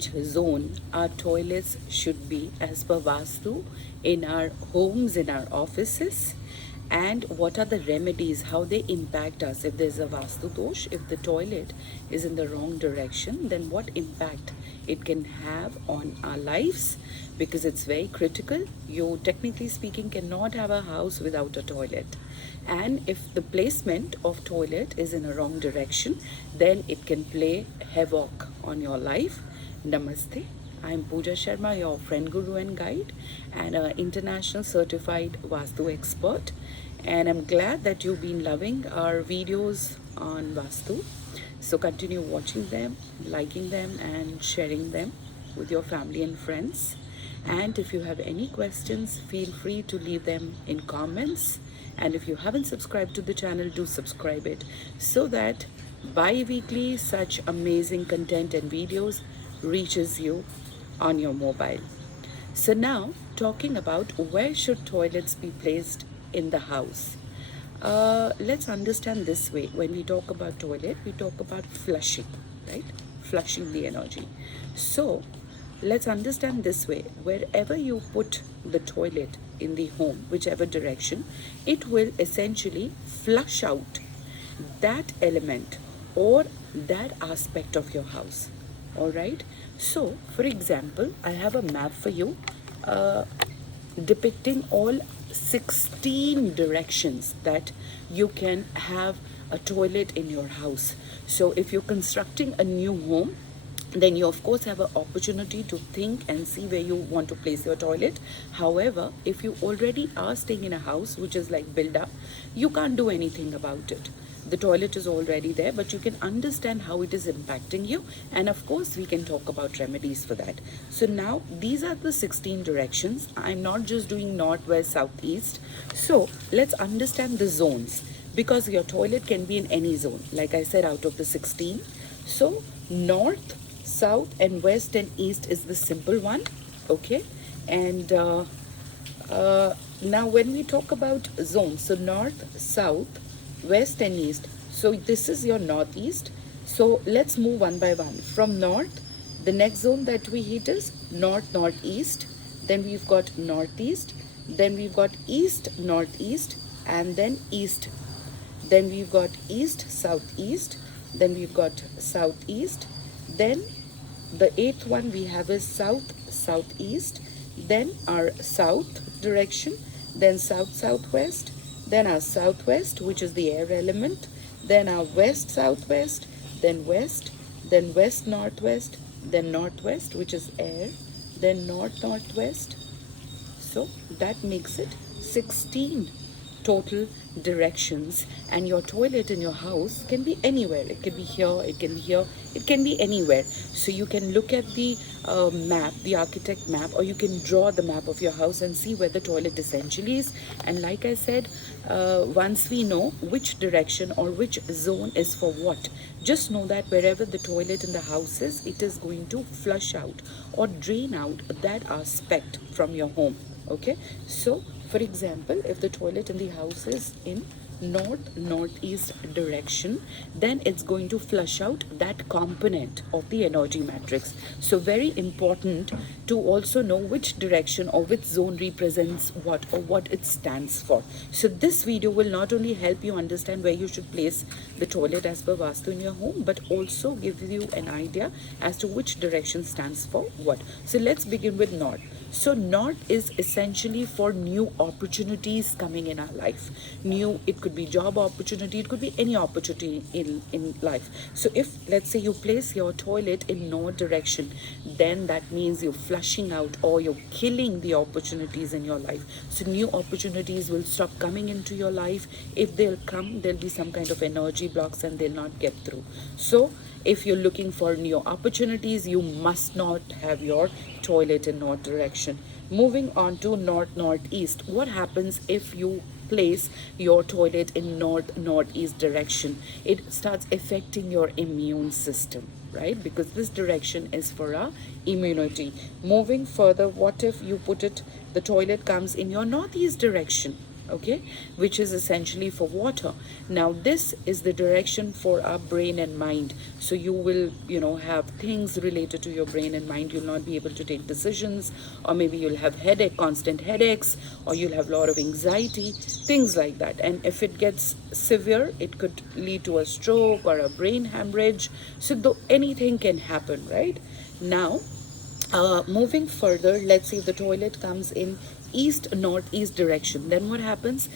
which zone our toilets should be as per Vastu in our homes, in our offices, and what are the remedies, how they impact us. If there's a Vastu dosh, if the toilet is in the wrong direction, then what impact it can have on our lives, because it's very critical. You, technically speaking, cannot have a house without a toilet. And if the placement of toilet is in a wrong direction, then it can play havoc on your life. Namaste. I'm Pooja Sharma, your friend, guru, and guide, and an international certified Vastu expert. And I'm glad that you've been loving our videos on Vastu. So continue watching them, liking them, and sharing them with your family and friends. And if you have any questions, feel free to leave them in comments. And if you haven't subscribed to the channel, do subscribe it, so that bi-weekly such amazing content and videos reaches you on your mobile. So now, talking about where should toilets be placed in the house. Let's understand this way. When we talk about toilet, we talk about flushing, right? Flushing the energy. So let's understand this way. Wherever you put the toilet in the home, whichever direction, it will essentially flush out that element or that aspect of your house. All right. So, for example, I have a map for you depicting all 16 directions that you can have a toilet in your house. So, if you're constructing a new home, then you of course have an opportunity to think and see where you want to place your toilet. However, if you already are staying in a house which is like built up, you can't do anything about it. The toilet is already there, but you can understand how it is impacting you, and of course we can talk about remedies for that. So now these are the 16 directions. I'm not just doing north, west, south, east. So let's understand the zones, because your toilet can be in any zone, like I said, out of the 16. So north, south, and west and east is the simple one. Okay. And now when we talk about zones, so north, south, west and east, so this is your northeast. So let's move one by one. From north, the next zone that we hit is north northeast, then we've got northeast, then we've got east northeast, and then east, then we've got east southeast, then we've got southeast, then the eighth one we have is south southeast, then our south direction, then south southwest, then our southwest, which is the air element, then our west southwest, then west northwest, then northwest, which is air, then north northwest. So that makes it 16 total directions, and your toilet in your house can be anywhere. It can be here, it can be here, it can be anywhere. So you can look at the map, the architect map, or you can draw the map of your house and see where the toilet essentially is. And like I said, once we know which direction or which zone is for what, just know that wherever the toilet in the house is, it is going to flush out or drain out that aspect from your home. Okay. So for example, if the toilet in the house is in north northeast direction, then it's going to flush out that component of the energy matrix. So very important to also know which direction or which zone represents what, or what it stands for. So this video will not only help you understand where you should place the toilet as per Vastu in your home, but also give you an idea as to which direction stands for what. So let's begin with north. So north is essentially for new opportunities coming in our life. New, it could be job opportunity, it could be any opportunity in life. So if let's say you place your toilet in north direction, then that means you're flushing out or you're killing the opportunities in your life. So new opportunities will stop coming into your life. If they'll come, there'll be some kind of energy blocks and they'll not get through. So if you're looking for new opportunities, you must not have your toilet in north direction. Moving on to north northeast. What happens if you place your toilet in north northeast direction? It starts affecting your immune system, right? Because this direction is for our immunity. Moving further, what if you put it, the toilet comes in your northeast direction? okay, which is essentially for water. Now this is the direction for our brain and mind. So you will, have things related to your brain and mind. You'll not be able to take decisions, or maybe you'll have constant headaches, or you'll have a lot of anxiety, things like that. And if it gets severe, it could lead to a stroke or a brain hemorrhage. So anything can happen, right? Now, moving further, let's say the toilet comes in east northeast direction. Then what happens?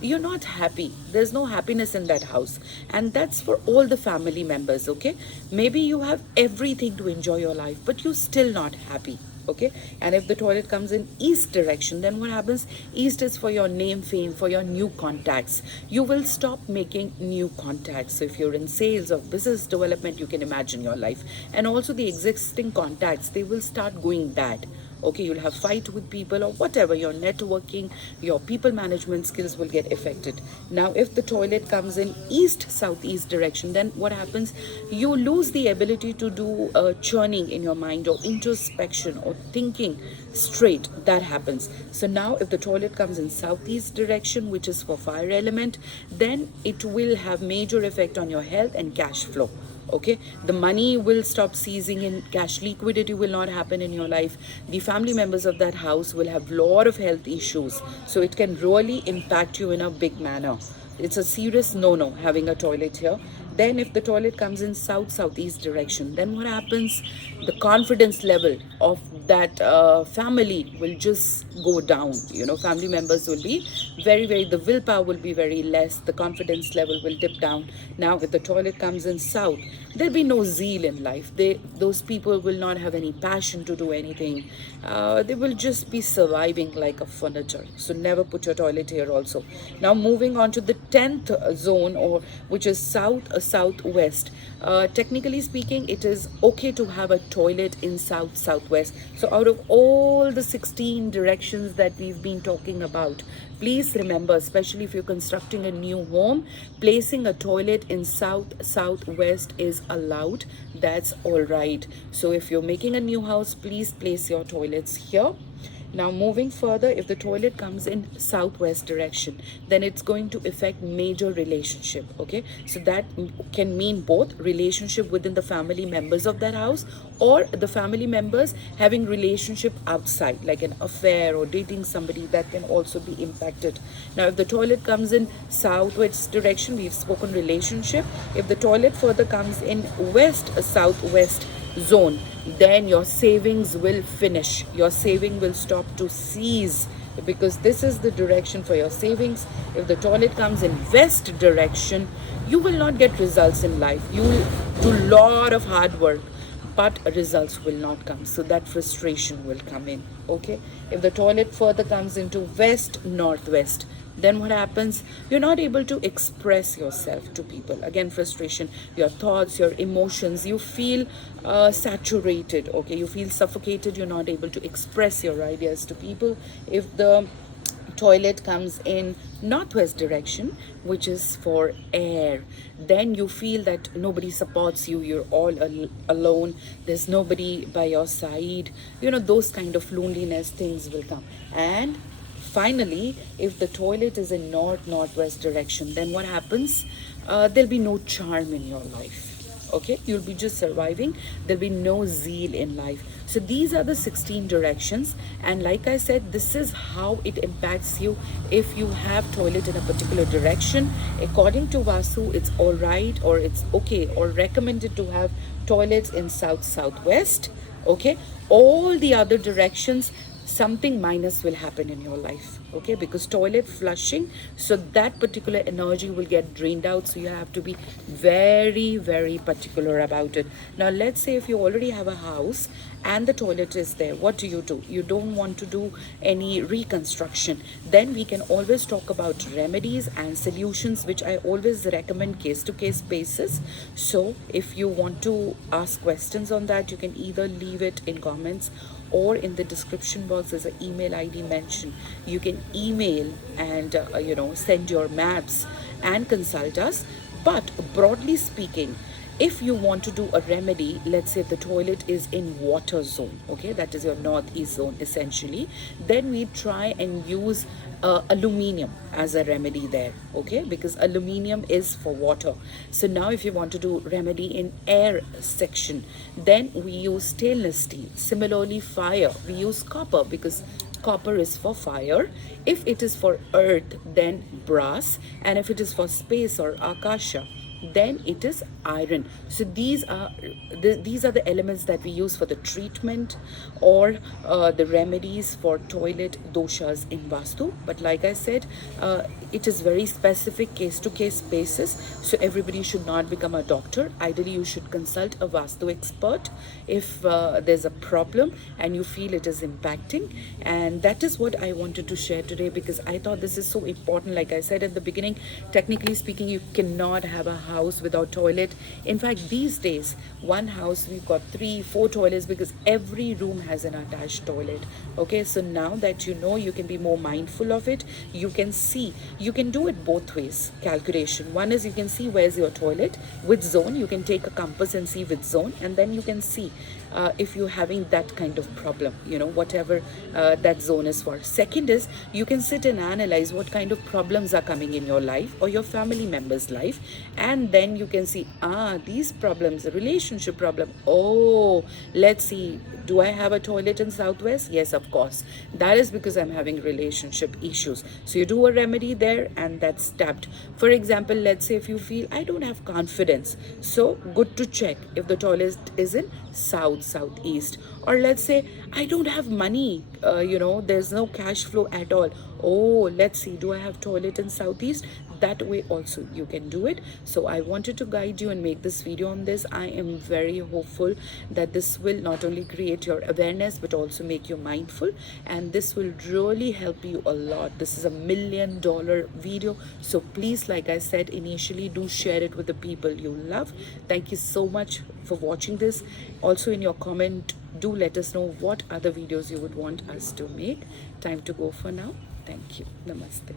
You're not happy. There's no happiness in that house, and that's for all the family members. Okay, maybe you have everything to enjoy your life, but you're still not happy. Okay, and if the toilet comes in east direction, then what happens? East is for your name, fame, for your new contacts. You will stop making new contacts. So if you're in sales or business development, you can imagine your life. And also the existing contacts, they will start going bad. Okay, you'll have fight with people or whatever. Your networking, your people management skills will get affected. Now if the toilet comes in east southeast direction, then what happens? You lose the ability to do churning in your mind, or introspection, or thinking straight. That happens. So now if the toilet comes in southeast direction, which is for fire element, then it will have major effect on your health and cash flow. Okay, the money will stop seizing in, cash liquidity will not happen in your life. The family members of that house will have lot of health issues, so it can really impact you in a big manner. It's a serious no having a toilet here. Then if the toilet comes in south southeast direction, then what happens? The confidence level of that family will just go down. Family members will be very, the willpower will be very less, the confidence level will dip down. Now if the toilet comes in south, there'll be no zeal in life. Those people will not have any passion to do anything. They will just be surviving like a furniture. So never put your toilet here also. Now moving on to the 10th zone, or which is southwest. Technically speaking, it is okay to have a toilet in southwest. So out of all the 16 directions that we've been talking about, please remember, especially if you're constructing a new home, placing a toilet in southwest is allowed. That's all right. So if you're making a new house, please place your toilets here. Now moving further, if the toilet comes in southwest direction, then it's going to affect major relationship. Okay, so that can mean both relationship within the family members of that house, or the family members having relationship outside, like an affair or dating somebody, that can also be impacted. Now if the toilet comes in southwest direction, we've spoken relationship. If the toilet further comes in west southwest zone, then your savings will finish. Your saving will stop to cease, because this is the direction for your savings. If the toilet comes in west direction, you will not get results in life. You will do a lot of hard work, but results will not come. So that frustration will come in. Okay, if the toilet further comes into west northwest, then what happens? You're not able to express yourself to people. Again, frustration, your thoughts, your emotions, you feel saturated. Okay, you feel suffocated. You're not able to express your ideas to people. If the toilet comes in northwest direction, which is for air, then you feel that nobody supports you. You're all alone. There's nobody by your side. Those kind of loneliness things will come. And finally, if the toilet is in northwest direction, then what happens? There'll be no charm in your life. Okay, you'll be just surviving. There'll be no zeal in life. So these are the 16 directions, and like I said, this is how it impacts you if you have toilet in a particular direction. According to Vastu, it's all right, or it's okay, or recommended to have toilets in southwest. Okay, all the other directions, something minus will happen in your life. Okay, because toilet flushing, so that particular energy will get drained out. So you have to be very particular about it. Now let's say if you already have a house and the toilet is there, what do? You don't want to do any reconstruction. Then we can always talk about remedies and solutions, which I always recommend case to case basis. So if you want to ask questions on that, you can either leave it in comments, or in the description box there's an email ID mentioned. You can email and send your maps and consult us. But broadly speaking, If you want to do a remedy, let's say the toilet is in water zone, okay, that is your northeast zone essentially, then we try and use aluminium as a remedy there, okay, because aluminium is for water. So now if you want to do remedy in air section, then we use stainless steel. Similarly, fire, we use copper because copper is for fire. If it is for earth, then brass, and if it is for space or akasha, then it is iron. So these are the elements that we use for the treatment or the remedies for toilet doshas in Vastu. But like I said, it is very specific case to case basis, so everybody should not become a doctor. Ideally you should consult a Vastu expert if there's a problem and you feel it is impacting. And that is what I wanted to share today, because I thought this is so important. Like I said at the beginning, technically speaking, you cannot have a house without toilet. In fact, these days one house we've got 3-4 toilets because every room has an attached toilet. Okay, so now that you know, you can be more mindful of it. You can see, you can do it both ways. Calculation, one is you can see where's your toilet, which zone. You can take a compass and see which zone, and then you can see if you're having that kind of problem, you know, whatever that zone is for. Second is you can sit and analyze what kind of problems are coming in your life or your family member's life, and then you can see, these problems, a relationship problem. Oh, let's see, do I have a toilet in Southwest? Yes, of course. That is because I'm having relationship issues. So you do a remedy there and that's tapped. For example, let's say if you feel I don't have confidence, so good to check if the toilet is in southeast. Or let's say I don't have money, there's no cash flow at all. Oh, let's see, do I have toilet in southeast? That way also you can do it. So I wanted to guide you and make this video on this. I am very hopeful that this will not only create your awareness but also make you mindful, and this will really help you a lot. This is $1 million video, so please, like I said initially, do share it with the people you love. Thank you so much for watching this. Also, in your comment, do let us know what other videos you would want us to make. Time to go for now. Thank you. Namaste.